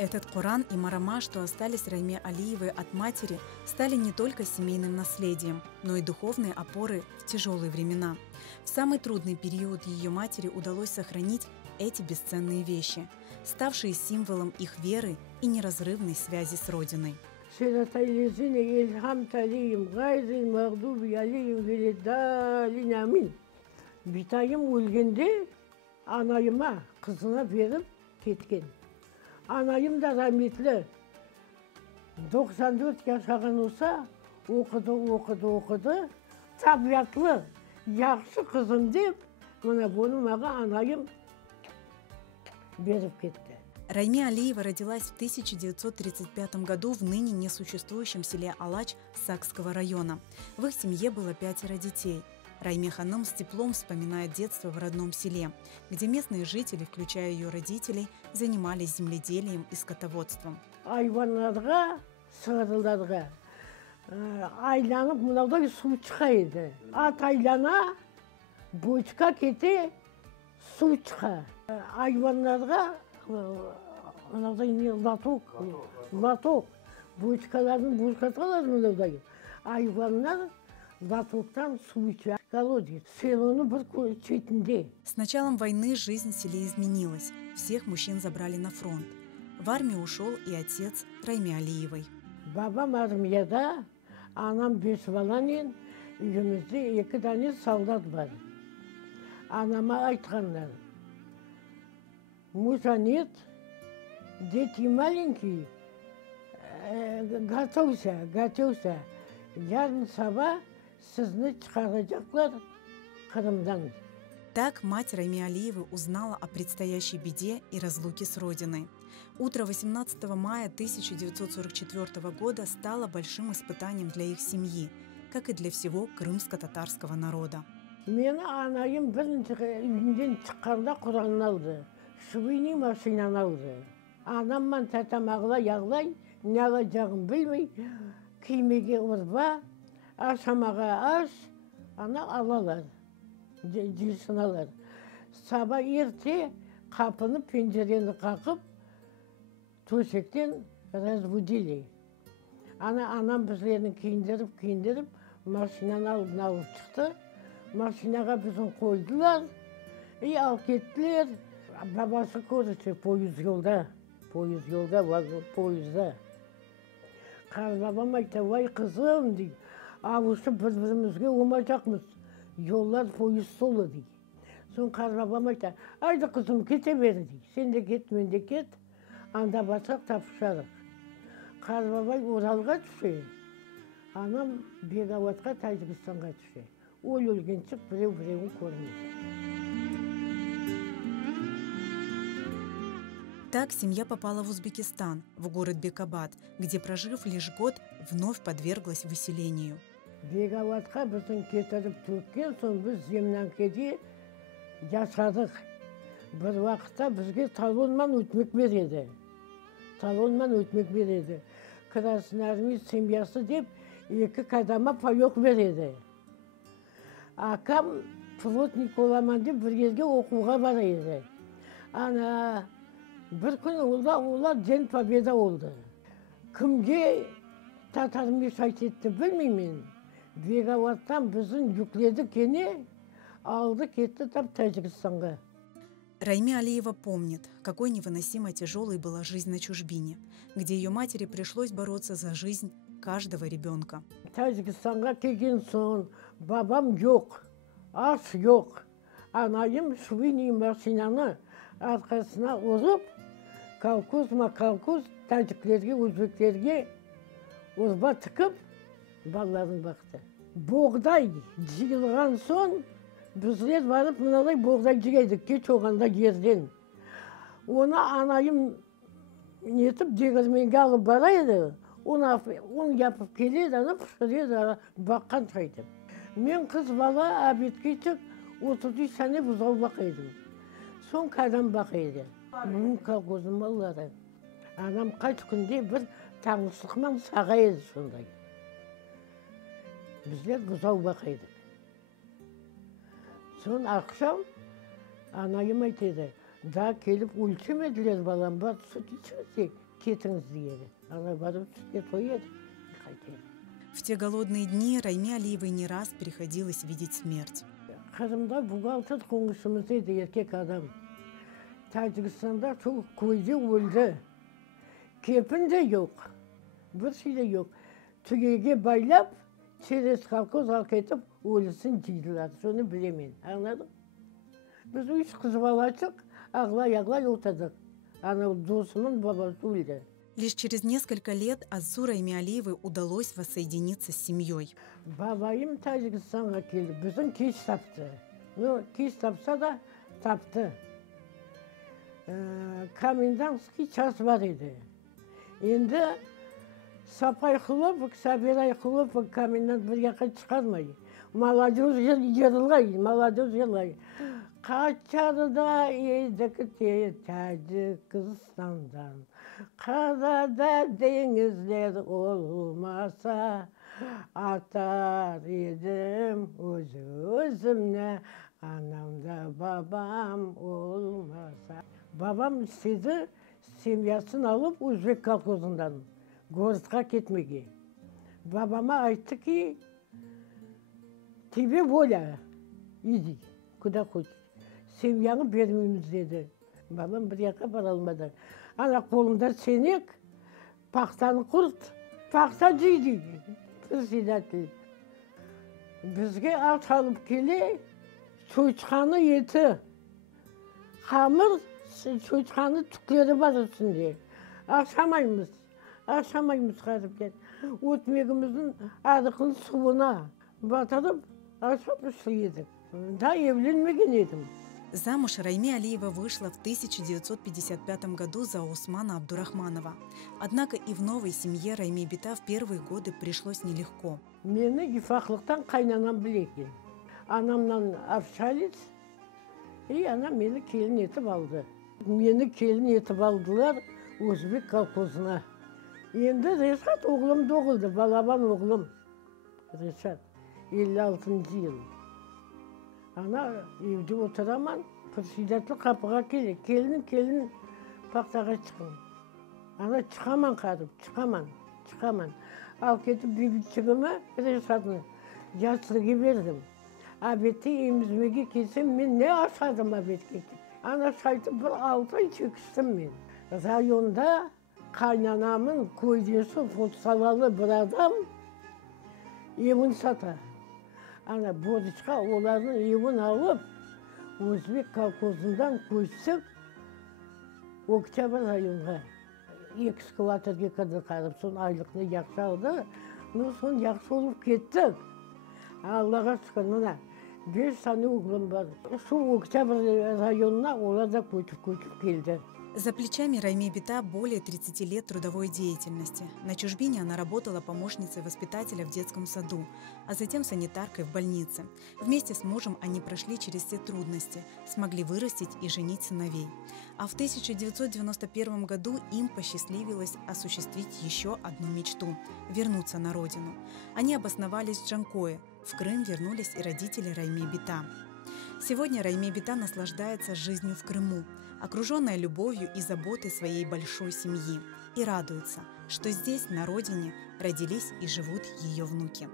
Этот Коран и Марама, что остались Райме Алиевой от матери, стали не только семейным наследием, но и духовной опорой в тяжелые времена. В самый трудный период ее матери удалось сохранить эти бесценные вещи, ставшие символом их веры и неразрывной связи с Родиной. Битайым өлгенде анайыма қызына беріп кеткен. Анайым да рахметлі 94 жасаған olsa оқыды. Табиатлы, жақсы қызым деп, мына бұны маған анайым беріп кетті. Райме Алиева родилась в 1935 году в ныне несуществующем селе Алач Сакского района. В их семье было 5 детей. Райме ханым с теплом вспоминает детство в родном селе, где местные жители, включая ее родителей, занимались земледелием и скотоводством. Айванларға, сығырыларға айланып мынаудай су шығады. Ат айлана, бочка кете, су шыға. Айванларға мынаудай не латок, бочкаларын бочкаталар мынаудай. Айванлар латоктан су içer. С началом войны жизнь в селе изменилась. Всех мужчин забрали на фронт. В армию ушел и отец Райме Алиевой. Babam armiyada, anam 5 balanın, үйімізде 2 tane солдат var. Anama айтқандар. Мужа нет, дети маленькие, готовься. Ярн саба сізні шығарacaklar Крымдан. Так мать Райме Алиевой узнала о предстоящей беде и разлуке с Родиной. Утро 18 мая 1944 года стало большим испытанием для их семьи, как и для всего крымско-татарского народа. Мені анайым бірінші үйінден шыққанда Құранын алды. Швейный машинаны алды. Анаммен тәтем ағлай, не алacağım білмей, күймеге ұрба, ашамаға аш, ана алалар, жесіналар. Саба ерте қапыны, пенжерені қақып, төсектен разбудили. Анам біздерін киіндіріп, машинаны алдын алып шықты. Машинаға біздің қойдылар, алып кеттілер. Бабасы көрді, поезда. Қарбабам айтты, вай қызым, дейді. Ауысып бір-бірімізге омайжақмыз. Жоллар поезд солы, дейді. Сон қарбабам айтты, айды қызым кете бері, дейді. Сен де кет, мен де кет. Анда басақ тапышарық. Қарбабай Оралға түсе. Анам Беговатқа, Тәжікстанға түсе. Ол өлгенше біреу-біреуін көрмейді. Так семья попала в Узбекистан, в город Бекабад, где, прожив лишь год, вновь подверглась выселению. Беговатқа біздің кетіріп төккен, сон біз земнанкеде жасадық. Бір уақытта бізге талонман өтмек береді. Красный армия семьясы деп, 2 қадама паёк береді. Акам плотник оламан деп бір жерге оқуға барады. Ана бір күні олар Ден Победа oldu. Кімге татармеш айтетті білмеймін. Беговаттан біздің жүкледі кене, алды кетті тап Тәжікстанға. Райме Алиева помнит, какой невыносимо тяжелой была жизнь на чужбине, где ее матери пришлось бороться за жизнь каждого ребенка. Тәжікстанға келген соң, бабам жоқ, аш жоқ. Анайым швейный машинаны арқасына ұрып, колхоз тәжіклерге, өзбектерге ұрба тікіп, балаларын бақты. Боғдай жиылған соң, біздер барып мыналай боғдай жегейдік, кеш оғанда жерден. Оны анайым нетіп, дегірменге алып барайды, оны япып келеді, аны пішіреді, баққан шайтып. Мен қыз бала әбетке чық, 30 сәне бұзау бақайдым. Сон қадам бақайды. Мұның колхозым балалары. Анам қайт күнде бір таңғышылықман сағайды сондай. Біздер бұзау бақайды. Сон ақшам анайым айтады, да келіп өлчемеділер балам бар, сүт ішмесек. кетіңіз деді. Ана барып сүтке той еді, қайтеді. В те голодные дни Райме Алиевой не раз приходилось видеть смерть. Қырымда бухгалтер қоңышымыз еді, еркек адам. Тәжікстанда сол көйде өлді. Кепін де жоқ, бір şey de жоқ. Түгеге байлап, через колхоз алып кетіп, өлісін жейділер. Соны білемен, аңладың? Біз үш қыз балачық, ағлай отырдық. Ана досымның бабасы өлді. Лишь через несколько лет отцу Райме Алиевой удалось воссоединиться с семьей. Бабайым Тәжікстанға келді, біздің кеш тапты. Ну, кеш тапса да тапты. Комендантский час бар еді. Енді Сапайқұлов, Сабирайқұлов комендант бір жаққа шығармай. Молодежь жерілғай, молодежь жерілғай. Қачарда едік те Тәжікстандан, қарада деңіздер олмаса, атар едім өзімне, анамда бабам олмаса. Бабам істеді, семьясын алып, Өзбек колхозындан городқа кетмеге. Бабама айтты ки, тебе воля, иди, куда хочешь. Семьяны бермейміз деді. Бабам бір жаққа бара алмады. Ана қолымда сенек, пақтаны құрт, пақта жейді, председатель. Бізге ат алып келе, шойчқаны еті, қамыр, шойчқаны түклері бар үстінде. Ашамаймыз қарып кет. Өтмегіміздің арықын суына батырып, ашап үсі едік. Да, евленмеген едім. Замуж Райме Алиева вышла в 1955 году за Османа Абдурахманова. Однако и в новой семье Райме Бита в первые годы пришлось нелегко. Мені ифақлықтан қайнанам білекен. Анамнан общались, и она мені келін етіп алды. Мені келін етіп алдылар Өзбек колхозына. Енді Решат оғлым доғылды, балабан оғлым. Решат, 56 жыл. Ана evde отыраман, председатель қапыға келе, келін пақтаға шығын. Ана шығаман қарып, шығаман. Ал кетіп бейбітшігіме Решатны жасырге бердім. Абетте емізмеге келсем, мен не ашадым абетке. Ана шайтып бір 6 ай чекістім мен. Районда қайнанамын көйдесі футсалалы бір адам емін сата. Ана борышқа олардың емін алып, Өзбек колхозындан көшсік Октябрь районға. Экскаваторге кірді қарып, сон айлықны жақсы алды. Ну, сон жақсы олып кеттік. Аллаға шүкір, мына 5 тане оғлым бар. Сол Октябрь районына олар да көшіп келді. За плечами Райме Бита более 30 лет трудовой деятельности. На чужбине она работала помощницей воспитателя в детском саду, а затем санитаркой в больнице. Вместе с мужем они прошли через все трудности, смогли вырастить и женить сыновей. А в 1991 году им посчастливилось осуществить еще одну мечту – вернуться на родину. Они обосновались в Джанкое. В Крым вернулись и родители Райме Бита. Сегодня Райме Бита наслаждается жизнью в Крыму, окруженная любовью и заботой своей большой семьи, и радуется, что здесь, на родине, родились и живут ее внуки.